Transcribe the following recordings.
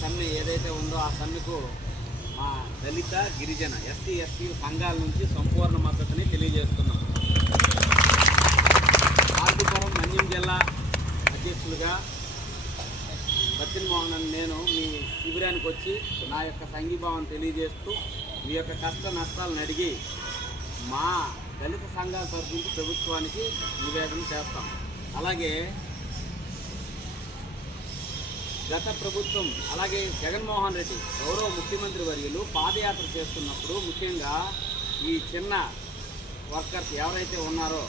సమ్మె ఏదైతే ఉందో ఆ సమ్మెకు మా దళిత గిరిజన ఎస్సీ ఎస్టీ సంఘాల నుంచి సంపూర్ణ మద్దతుని తెలియజేస్తున్నాం ఆర్తిపురం మన్యం జిల్లా అధ్యక్షులుగా సత్యన్మోహన్ నేను మీ శిబిరానికి వచ్చి నా యొక్క సంఘీభావం తెలియజేస్తూ మీ యొక్క కష్ట నష్టాలను అడిగి మా దళిత సంఘాల తరఫు నుంచి ప్రభుత్వానికి నివేదన చేస్తాం. అలాగే గత ప్రభుత్వం అలాగే జగన్మోహన్ రెడ్డి గౌరవ ముఖ్యమంత్రి వర్యులు పాదయాత్ర చేస్తున్నప్పుడు ముఖ్యంగా ఈ చిన్న వర్కర్స్ ఎవరైతే ఉన్నారో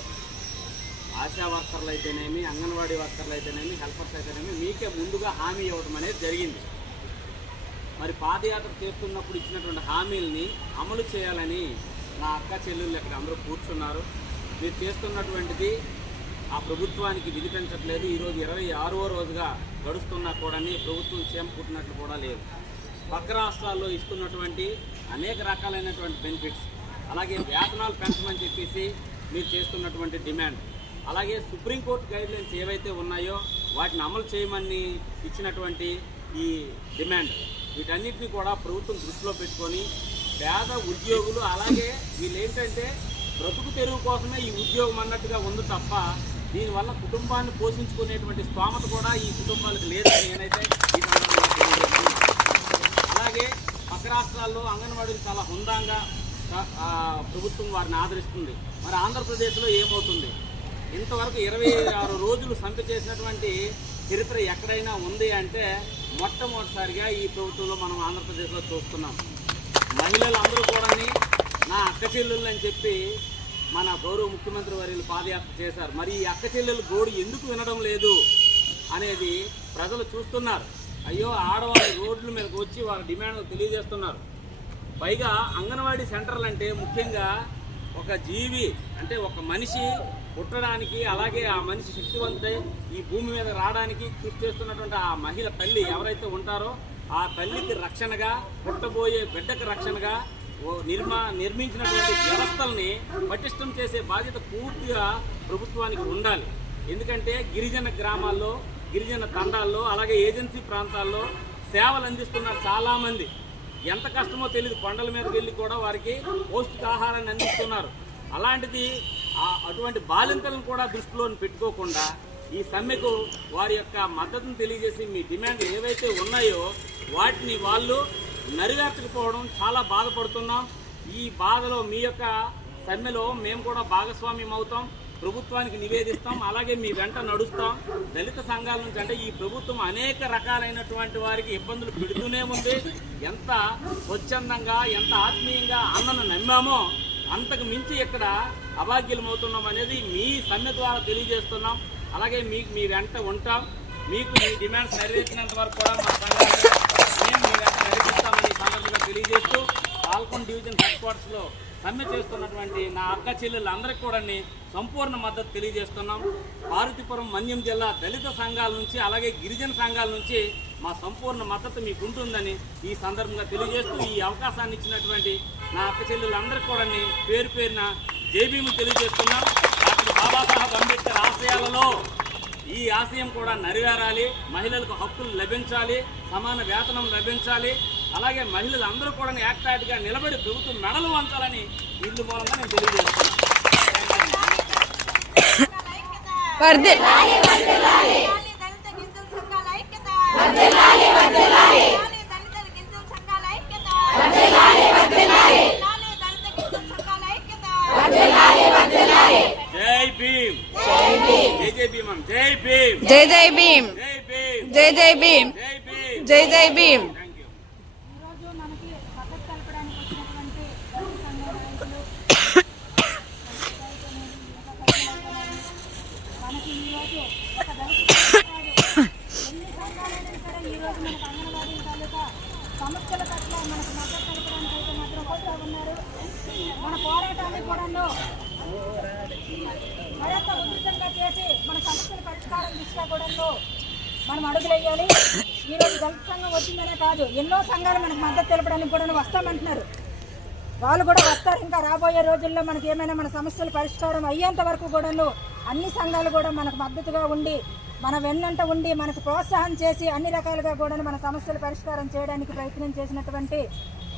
ఆశా వర్కర్లు అయితేనేమి అంగన్వాడీ వర్కర్లు అయితేనేమి హెల్పర్స్ అయితేనేమి మీకే ముందుగా హామీ ఇవ్వడం అనేది జరిగింది. మరి పాదయాత్ర చేస్తున్నప్పుడు ఇచ్చినటువంటి హామీలని అమలు చేయాలని నా అక్క చెల్లెళ్ళు ఇక్కడ అందరూ కూర్చున్నారు. మీరు చేస్తున్నటువంటిది ఆ ప్రభుత్వానికి వినిపించట్లేదు ఈరోజు ఇరవై ఆరో రోజుగా గడుస్తున్నా కూడా ప్రభుత్వం చేమకుట్టినట్లు కూడా లేదు. పక్క రాష్ట్రాల్లో ఇస్తున్నటువంటి అనేక రకాలైనటువంటి బెనిఫిట్స్ అలాగే వేతనాలు పెంచమని చెప్పేసి మీరు చేస్తున్నటువంటి డిమాండ్ అలాగే సుప్రీంకోర్టు గైడ్లైన్స్ ఏవైతే ఉన్నాయో వాటిని అమలు చేయమని ఇచ్చినటువంటి ఈ డిమాండ్ వీటన్నిటిని కూడా ప్రభుత్వం దృష్టిలో పెట్టుకొని పేద ఉద్యోగులు అలాగే వీళ్ళు ఏంటంటే బ్రతుకు తెరువు కోసమే ఈ ఉద్యోగం అన్నట్టుగా ఉంది తప్ప దీనివల్ల కుటుంబాన్ని పోషించుకునేటువంటి స్తోమత కూడా ఈ కుటుంబాలకు లేదని నేనైతే ఈ అలాగే పక్క రాష్ట్రాల్లో అంగన్వాడీలు చాలా హుందాంగా ప్రభుత్వం వారిని ఆదరిస్తుంది. మరి ఆంధ్రప్రదేశ్లో ఏమవుతుంది? ఇంతవరకు ఇరవై ఆరు రోజులు సంపి చేసినటువంటి చరిత్ర ఎక్కడైనా ఉంది అంటే మొట్టమొదటిసారిగా ఈ ప్రభుత్వంలో మనం ఆంధ్రప్రదేశ్లో చూస్తున్నాం. మహిళలు అందరూ కూడా నా అక్క చెల్లెళ్ళు అని చెప్పి మన గౌరవ ముఖ్యమంత్రి వారిని పాదయాత్ర చేశారు. మరి ఈ అక్క చెల్లెలు గోడు ఎందుకు వినడం లేదు అనేది ప్రజలు చూస్తున్నారు. అయ్యో ఆడవాళ్ళు రోడ్ల మీదకి వచ్చి వాళ్ళ డిమాండ్లు తెలియజేస్తున్నారు. పైగా అంగన్వాడీ సెంటర్లు అంటే ముఖ్యంగా ఒక జీవి అంటే ఒక మనిషి పుట్టడానికి అలాగే ఆ మనిషి శక్తివంతుడై ఈ భూమి మీద రావడానికి కృషి చేస్తున్నటువంటి ఆ మహిళ తల్లి ఎవరైతే ఉంటారో ఆ తల్లికి రక్షణగా పుట్టబోయే బిడ్డకి రక్షణగా ఓ నిర్మా నిర్మించినటువంటి వ్యవస్థల్ని పటిష్టం చేసే బాధ్యత పూర్తిగా ప్రభుత్వానికి ఉండాలి. ఎందుకంటే గిరిజన గ్రామాల్లో గిరిజన తండాల్లో అలాగే ఏజెన్సీ ప్రాంతాల్లో సేవలు అందిస్తున్న చాలామంది. ఎంత కష్టమో తెలియదు కొండల మీదకి వెళ్ళి కూడా వారికి పౌష్టికాహారాన్ని అందిస్తున్నారు. అలాంటిది అటువంటి బాలింతలను కూడా దృష్టిలో పెట్టుకోకుండా ఈ సమ్మెకు వారి యొక్క మద్దతును తెలియజేసి మీ డిమాండ్లు ఏవైతే ఉన్నాయో వాటిని వాళ్ళు నరివేర్చకపోవడం చాలా బాధపడుతున్నాం. ఈ బాధలో మీ యొక్క సమ్మెలో మేము కూడా భాగస్వామ్యం అవుతాం. ప్రభుత్వానికి నివేదిస్తాం. అలాగే మీ వెంట నడుస్తాం. దళిత సంఘాల నుంచి అంటే ఈ ప్రభుత్వం అనేక రకాలైనటువంటి వారికి ఇబ్బందులు పెడుతూనే ఉంది. ఎంత స్వచ్ఛందంగా ఎంత ఆత్మీయంగా అన్నను నమ్మామో అంతకు మించి ఇక్కడ అభాగ్యులమవుతున్నాం అనేది మీ సమ్మె ద్వారా తెలియజేస్తున్నాం. అలాగే మీకు మీ వెంట ఉంటాం. మీకు మీ డిమాండ్స్ నెరవేర్చినంత వరకు కూడా మా సంఘాలుగా మేము మీ వెంట నడిపిస్తామని ఈ సందర్భంగా తెలియజేస్తూ పాల్కొండ డివిజన్ హెడ్ క్వార్టర్స్లో సమ్మె చేస్తున్నటువంటి నా అక్క చెల్లెళ్ళందరికీ కూడా సంపూర్ణ మద్దతు తెలియజేస్తున్నాం. పార్వతీపురం మన్యం జిల్లా దళిత సంఘాల నుంచి అలాగే గిరిజన సంఘాల నుంచి మా సంపూర్ణ మద్దతు మీకు ఉంటుందని ఈ సందర్భంగా తెలియజేస్తూ ఈ అవకాశాన్ని ఇచ్చినటువంటి నా అక్క చెల్లెళ్ళందరికీ కూడా పేరు పేరున జేబీము తెలియజేస్తున్నాం. బాబాసాహెబ్ అంబేద్కర్ ఆశయాలలో ఈ ఆశయం కూడా నెరవేరాలి. మహిళలకు హక్కులు లభించాలి సమాన వేతనం లభించాలి. అలాగే మహిళలు అందరూ కూడా యాక్టాట్గా నిలబడి ప్రభుత్వం మెడలు వంచాలని ఇందు మూలంగా నేను తెలియజేస్తున్నాను వర్ధి దళిత గిరిజన సంఘాల ఐక్యత వర్ధిల్లాలి వర్ధిల్లాలి దళిత గిరిజన సంఘాల ఐక్యత వర్ధిల్లాలి వర్ధిల్లాలి దళిత గిరిజన సంఘాల ఐక్యత వర్ధిల్లాలి వర్ధిల్లాలి జై భీమ్ జై జై భీమ్. జై జై భీమ్. జై భీమ్. జై జై భీమ్. సమస్యల పట్ల మనకు మద్దతు తెలపడానికి అయితే మాత్రం ఉన్నారు. మన పోరాటాన్ని కూడా ఉధృతంగా చేసి దిశగా మనం అడుగులేయాలి ఈరోజు దళిత సంఘం వచ్చిందనే కాదు. ఎన్నో సంఘాలు మనకు మద్దతు తెలపడానికి కూడా వస్తామంటున్నారు. వాళ్ళు కూడా వస్తారు. ఇంకా రాబోయే రోజుల్లో మనకి ఏమైనా మన సమస్యలు పరిష్కారం అయ్యేంత వరకు కూడాను అన్ని సంఘాలు కూడా మనకు మద్దతుగా ఉండి మన వెన్నంట ఉండి మనకు ప్రోత్సాహం చేసి అన్ని రకాలుగా కూడా మన సమస్యలు పరిష్కారం చేయడానికి ప్రయత్నం చేసినటువంటి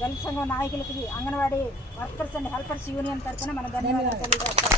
దళిత సంఘం నాయకులకి anganwadi workers and helpers union తరఫున మన ధన్యవాదాలు తెలియజేస్తాం.